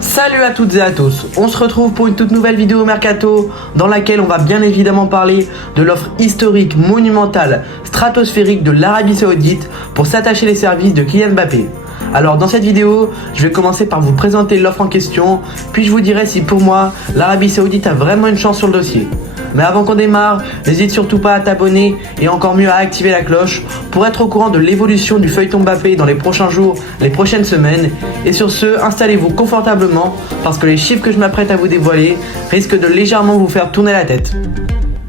Salut à toutes et à tous, on se retrouve pour une toute nouvelle vidéo Mercato dans laquelle on va bien évidemment parler de l'offre historique, monumentale, stratosphérique de l'Arabie Saoudite pour s'attacher les services de Kylian Mbappé. Alors dans cette vidéo, je vais commencer par vous présenter l'offre en question, puis je vous dirai si pour moi, l'Arabie Saoudite a vraiment une chance sur le dossier. Mais avant qu'on démarre, n'hésite surtout pas à t'abonner et encore mieux à activer la cloche pour être au courant de l'évolution du feuilleton Mbappé dans les prochains jours, les prochaines semaines. Et sur ce, installez-vous confortablement parce que les chiffres que je m'apprête à vous dévoiler risquent de légèrement vous faire tourner la tête.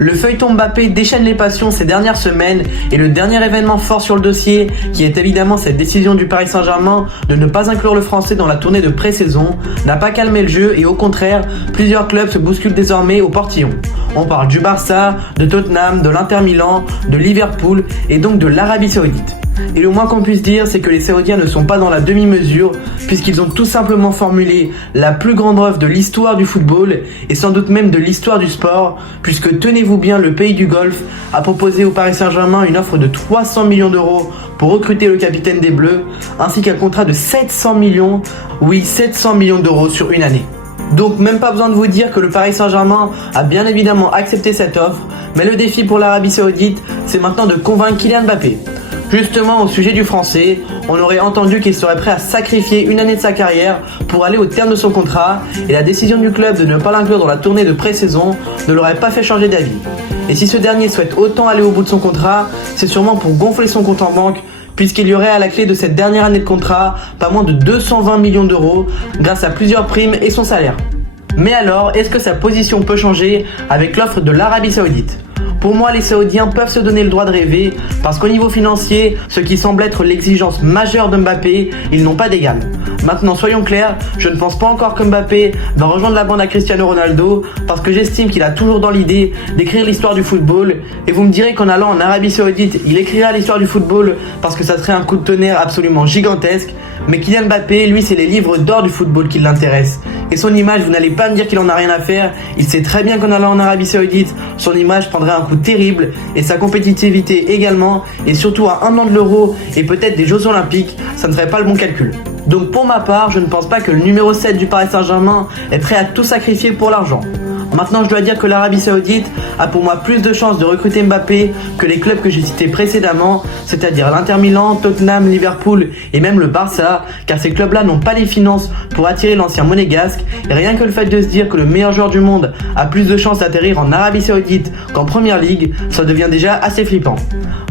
Le feuilleton Mbappé déchaîne les passions ces dernières semaines et le dernier événement fort sur le dossier, qui est évidemment cette décision du Paris Saint-Germain de ne pas inclure le Français dans la tournée de pré-saison, n'a pas calmé le jeu et au contraire, plusieurs clubs se bousculent désormais au portillon. On parle du Barça, de Tottenham, de l'Inter Milan, de Liverpool et donc de l'Arabie Saoudite. Et le moins qu'on puisse dire, c'est que les Saoudiens ne sont pas dans la demi-mesure, puisqu'ils ont tout simplement formulé la plus grande offre de l'histoire du football, et sans doute même de l'histoire du sport, puisque tenez-vous bien, le pays du Golfe a proposé au Paris Saint-Germain une offre de 300 millions d'euros pour recruter le capitaine des Bleus, ainsi qu'un contrat de 700 millions, oui 700 millions d'euros sur une année. Donc même pas besoin de vous dire que le Paris Saint-Germain a bien évidemment accepté cette offre, mais le défi pour l'Arabie Saoudite, c'est maintenant de convaincre Kylian Mbappé. Justement, au sujet du Français, on aurait entendu qu'il serait prêt à sacrifier une année de sa carrière pour aller au terme de son contrat, et la décision du club de ne pas l'inclure dans la tournée de pré-saison ne l'aurait pas fait changer d'avis. Et si ce dernier souhaite autant aller au bout de son contrat, c'est sûrement pour gonfler son compte en banque, puisqu'il y aurait à la clé de cette dernière année de contrat pas moins de 220 millions d'euros grâce à plusieurs primes et son salaire. Mais alors, est-ce que sa position peut changer avec l'offre de l'Arabie Saoudite ? Pour moi, les Saoudiens peuvent se donner le droit de rêver parce qu'au niveau financier, ce qui semble être l'exigence majeure de Mbappé, ils n'ont pas d'égal. Maintenant, soyons clairs, je ne pense pas encore que Mbappé va rejoindre la bande à Cristiano Ronaldo parce que j'estime qu'il a toujours dans l'idée d'écrire l'histoire du football, et vous me direz qu'en allant en Arabie Saoudite, il écrira l'histoire du football parce que ça serait un coup de tonnerre absolument gigantesque. Mais Kylian Mbappé, lui, c'est les livres d'or du football qui l'intéressent. Et son image, vous n'allez pas me dire qu'il en a rien à faire. Il sait très bien qu'en allant en Arabie Saoudite, son image prendrait un coup terrible et sa compétitivité également. Et surtout à un an de l'Euro et peut-être des Jeux Olympiques, ça ne serait pas le bon calcul. Donc pour ma part, je ne pense pas que le numéro 7 du Paris Saint-Germain est prêt à tout sacrifier pour l'argent. Maintenant, je dois dire que l'Arabie Saoudite a pour moi plus de chances de recruter Mbappé que les clubs que j'ai cités précédemment, c'est-à-dire l'Inter Milan, Tottenham, Liverpool et même le Barça, car ces clubs-là n'ont pas les finances pour attirer l'ancien monégasque, et rien que le fait de se dire que le meilleur joueur du monde a plus de chances d'atterrir en Arabie Saoudite qu'en Première Ligue, ça devient déjà assez flippant.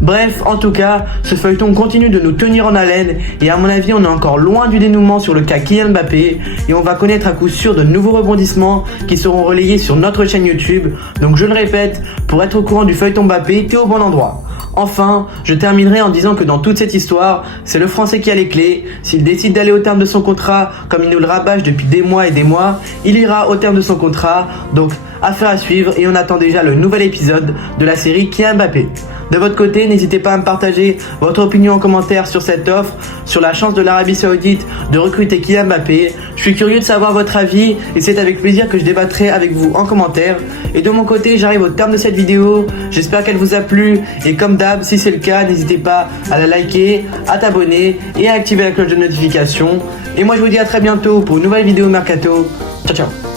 Bref, en tout cas, ce feuilleton continue de nous tenir en haleine, et à mon avis, on est encore loin du dénouement sur le cas Kylian Mbappé, et on va connaître à coup sûr de nouveaux rebondissements qui seront relayés sur notre chaîne YouTube. Donc je le répète, pour être au courant du feuilleton Mbappé, t'es au bon endroit. Enfin, je terminerai en disant que dans toute cette histoire, c'est le Français qui a les clés. S'il décide d'aller au terme de son contrat, comme il nous le rabâche depuis des mois et des mois, il ira au terme de son contrat. Donc, affaire à suivre, et on attend déjà le nouvel épisode de la série Kylian Mbappé. De votre côté, n'hésitez pas à me partager votre opinion en commentaire sur cette offre, sur la chance de l'Arabie Saoudite de recruter Kylian Mbappé. Je suis curieux de savoir votre avis et c'est avec plaisir que je débattrai avec vous en commentaire. Et de mon côté, j'arrive au terme de cette vidéo. J'espère qu'elle vous a plu et comme d'hab, si c'est le cas, n'hésitez pas à la liker, à t'abonner et à activer la cloche de notification. Et moi, je vous dis à très bientôt pour une nouvelle vidéo Mercato. Ciao, ciao.